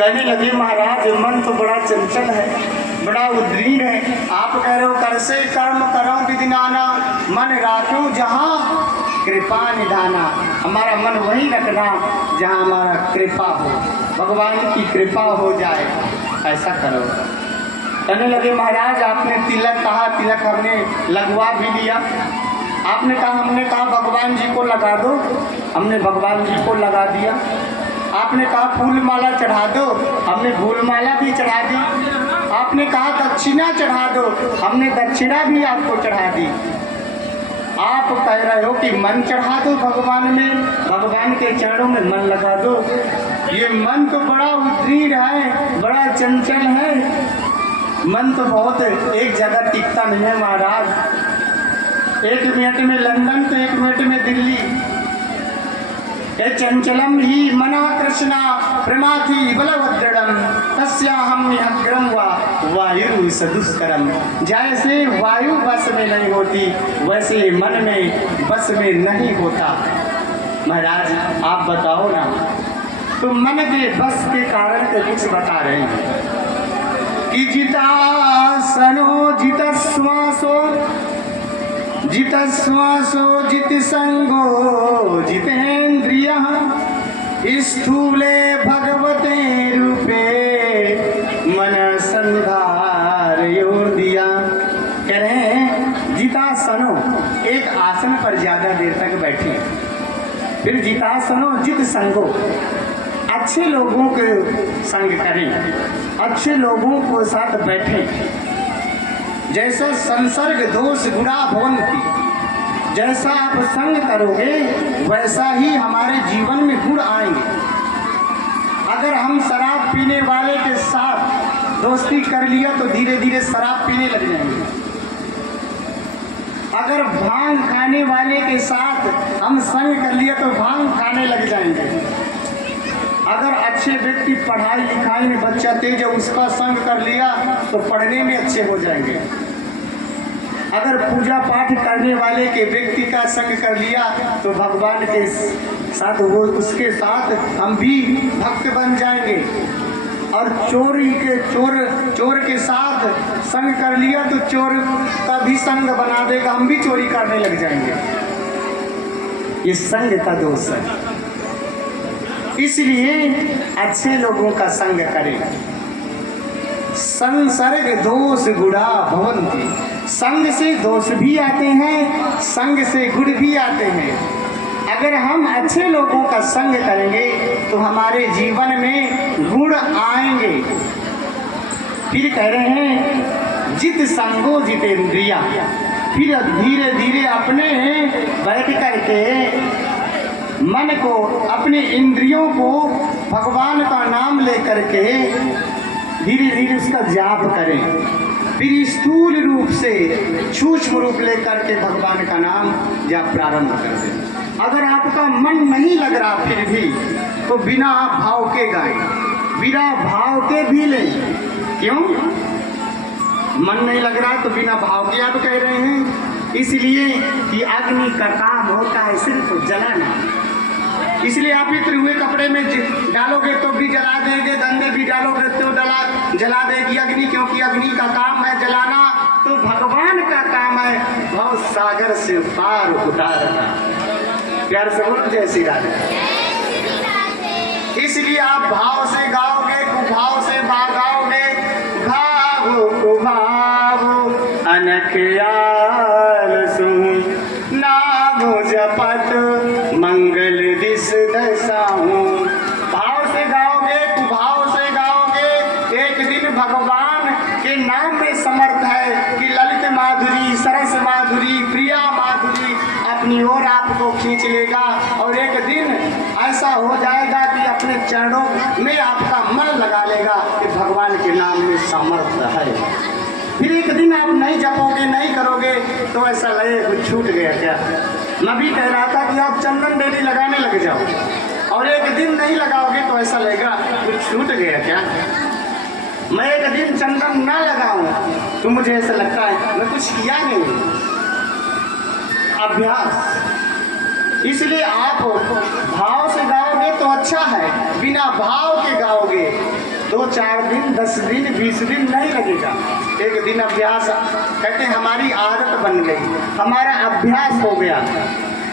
कहने लगे महाराज मन तो बड़ा चंचल है, बड़ा उद्रीन है। आप कह रहे हो कर से कर्म करो विदिनाना, मन राखो जहाँ कृपा निधाना। हमारा मन वही रखना जहाँ हमारा कृपा हो, भगवान की कृपा हो जाए, ऐसा करो। कहने लगे महाराज आपने तिलक कहा, तिलक हमने लगवा भी लिया। आपने कहा, हमने कहा भगवान जी को लगा दो, हमने भगवान जी को लगा दिया। आपने कहा फूल माला चढ़ा दो, हमने फूल माला भी चढ़ा दी। आपने कहा दक्षिणा चढ़ा दो, हमने दक्षिणा भी आपको चढ़ा दी। आप कह रहे हो कि मन चढ़ा दो भगवान में, भगवान के चरणों में मन लगा दो। ये मन तो बड़ा उद्रीन है, बड़ा चंचल है। मन तो बहुत एक जगह टिकता नहीं है महाराज। 1 मिनट में लंदन तो 1 मिनट में दिल्ली। ये चंचलम ही मना कृष्णा प्रमाथि बलवद्रढ़ तस्याहम अग्रम वा वायु सदुष्करम। जैसे वायु बस में नहीं होती, वैसे मन में बस में नहीं होता। महाराज आप बताओ ना, तो मन के बस के कारण तो कुछ बता रहे हैं कि जितासनो जितश्वासो जितश्वासो जित संगो जितेन्द्रियः स्थूले भगवते रूपे मन संधारयोर्दिया। कह रहे हैं जितासनो, एक आसन पर ज्यादा देर तक बैठे। फिर जितासनो जित संगो, अच्छे लोगों के संग करें, अच्छे लोगों को साथ बैठें। जैसा संसर्ग दोष गुणा भवन्ति, जैसा आप संग करोगे वैसा ही हमारे जीवन में गुण आएंगे। अगर हम शराब पीने वाले के साथ दोस्ती कर लिया तो धीरे धीरे शराब पीने लग जाएंगे। अगर भांग खाने वाले के साथ हम संग कर लिया तो भांग खाने लग जाएंगे। अगर अच्छे व्यक्ति पढ़ाई लिखाई में बच्चा तेज है, उसका संग कर लिया तो पढ़ने में अच्छे हो जाएंगे। अगर पूजा पाठ करने वाले के व्यक्ति का संग कर लिया तो भगवान के साथ वो उसके साथ हम भी भक्त बन जाएंगे। और चोर के साथ संग कर लिया तो चोर का भी संग बना देगा, हम भी चोरी करने लग जाएंगे। ये संग का दोष है। इसलिए अच्छे लोगों का संग करें। संसर्ग दोष गुणा भवन्ति, संग से दोष भी आते हैं, संग से गुण भी आते हैं। अगर हम अच्छे लोगों का संग करेंगे तो हमारे जीवन में गुण आएंगे। फिर कह रहे हैं जित संगो जितेंद्रिया। फिर धीरे धीरे अपने बैठ करके मन को, अपने इंद्रियों को भगवान का नाम लेकर के धीरे धीरे उसका जाप करें। फिर स्थूल रूप से सूक्ष्म रूप लेकर के भगवान का नाम जाप प्रारंभ कर दें। अगर आपका मन नहीं लग रहा फिर भी तो बिना भाव के गाएं, बिना भाव के भी लें। क्यों? मन नहीं लग रहा तो बिना भाव के आप कह रहे हैं। इसलिए कि अग्नि का काम होता है सिर्फ जलाना। इसलिए आप इतने हुए कपड़े में डालोगे तो भी जला देंगे, गंदे भी डालोगे तो जला देगी अग्नि, क्योंकि अग्नि का काम है जलाना। तो भगवान का काम है भव सागर से पार उतारना। प्यार से बोलो जय श्री राधे। इसलिए आप भाव से गाओगे, कुभाव से गाओगे। भावो कुभावो अनख आलसु, नामो जपत मंगल दिस दशाऊं। भाव से गाओगे, कुभाव से गाओगे। एक दिन भगवान के नाम में समर्थ है कि ललित माधुरी, सरस माधुरी, प्रिया माधुरी अपनी ओर आपको खींच लेगा। और एक दिन ऐसा हो जाएगा कि अपने चरणों में आपका मन लगा लेगा कि भगवान के नाम में सामर्थ्य है। फिर एक दिन आप नहीं जपोगे, नहीं करोगे तो ऐसा लगेगा कुछ छूट गया क्या। मैं भी कह रहा था कि आप चंदन डेली लगाने लग जाओ, और एक दिन नहीं लगाओगे तो ऐसा लगेगा कुछ छूट गया क्या। मैं एक दिन चंदन ना लगाऊं तो मुझे ऐसा लगता है मैं कुछ किया नहीं। अभ्यास। इसलिए आप भाव से गाओगे तो अच्छा है, बिना भाव के गाओगे 2-4 दिन 10 दिन 20 दिन नहीं लगेगा, एक दिन अभ्यास। कहते हैं हमारी आदत बन गई, हमारा अभ्यास हो गया।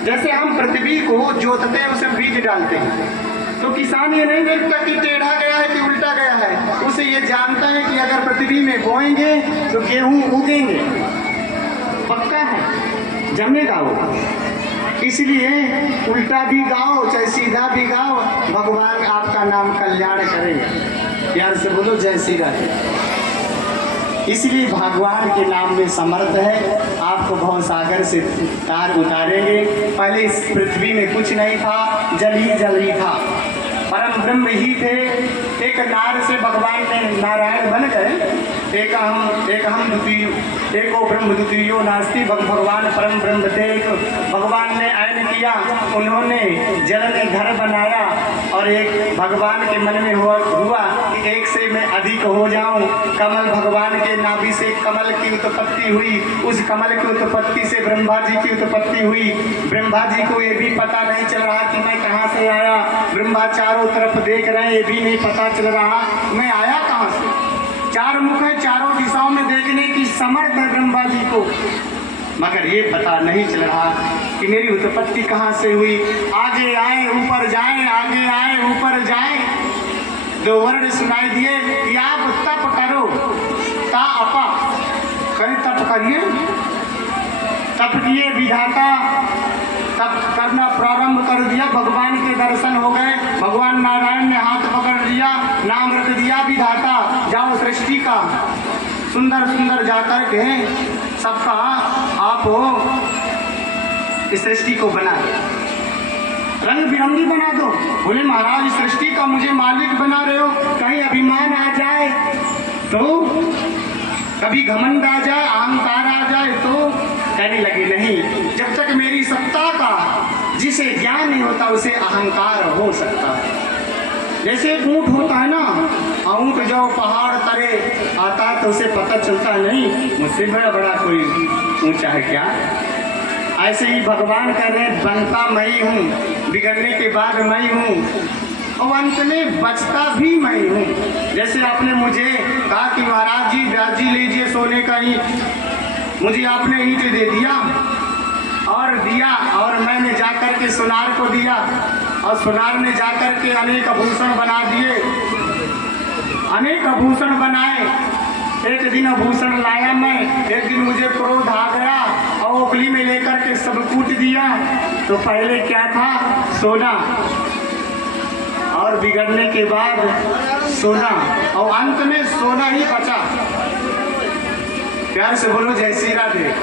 जैसे हम पृथ्वी को जोतते हैं, उसमें बीज डालते हैं, तो किसान ये नहीं देखता कि टेढ़ा गया है कि उल्टा गया है, उसे ये जानता है कि अगर पृथ्वी में बोएंगे तो गेहूं उगेंगे, पक्का है, जमेगा वो। इसलिए उल्टा भी गाओ चाहे सीधा भी गाओ, भगवान आपका नाम कल्याण करेगा। प्यार से बोलो जय श्री राम। इसलिए भगवान के नाम में समर्थ है, आपको भवसागर से तार उतारेंगे। पहले इस पृथ्वी में कुछ नहीं था, जल ही था, परम ब्रह्म ही थे। एक नार से भगवान ने नारायण बन गए, एक हम द्वितीय, एको ब्रह्म द्वितीयो नास्ति, भगवान परम ब्रह्म थे। भगवान ने आयन किया, उन्होंने जल में घर बनाया, और एक भगवान के मन में हुआ कि एक से मैं अधिक हो जाऊं। कमल भगवान के नाभि से कमल की उत्पत्ति हुई, उस कमल की उत्पत्ति से ब्रह्मा जी की उत्पत्ति हुई। ब्रह्मा जी को ये भी पता नहीं चल रहा कि मैं कहाँ से आया, ब्रह्मा चारों तरफ देख रहे हैं, ये भी नहीं पता चल रहा मैं आया कहाँ से। 4 मुख है, चारों दिशाओं में देखने की समर्थ है ब्रह्मा जी को, मगर ये पता नहीं चल रहा कि मेरी उत्पत्ति कहाँ से हुई। आगे आए ऊपर जाए, आगे आए ऊपर जाए, 2 वर्ण सुनाई दिए कि आप तप करो, ता अपा कहीं तप करिए। तप किए विधाता, तप करना प्रारंभ कर दिया, भगवान के दर्शन हो गए। भगवान नारायण ने हाथ पकड़ लिया, नाम रख दिया विधाता, जाओ सृष्टि का सुंदर सुंदर जाकर के सबका आप हो, इस सृष्टि को बना दो, रंग बिरंगी बना दो। बोले महाराज इस सृष्टि का मुझे मालिक बना रहे हो, कहीं अभिमान आ जाए तो, कभी घमंड आ जाए, अहंकार आ जाए तो। कहने लगे नहीं, जब तक मेरी सत्ता का जिसे ज्ञान नहीं होता उसे अहंकार हो सकता है। जैसे एक ऊँट होता है ना, ऊँट जब पहाड़ तरे आता है तो उसे पता चलता नहीं मुझसे बड़ा कोई ऊंचा है क्या। ऐसे ही भगवान कह रहे हैं बनता मैं ही हूँ, बिगड़ने के बाद मैं ही हूँ, और अंत में बचता भी मैं हूँ। जैसे आपने मुझे कहा कि महाराज जी ब्याज जी लीजिए सोने का ईंट, मुझे आपने ईंट दे दिया, और मैंने जाकर के सुनार को दिया, और सुनार ने जाकर के अनेक आभूषण बना दिए, अनेक आभूषण बनाए। एक दिन आभूषण लाया मैं, एक दिन मुझे क्रोध आ गया और ओखली में लेकर के सब कूट दिया। तो पहले क्या था? सोना, और बिगड़ने के बाद सोना, और अंत में सोना ही बचा। प्यार से बोलो जय श्री राधे।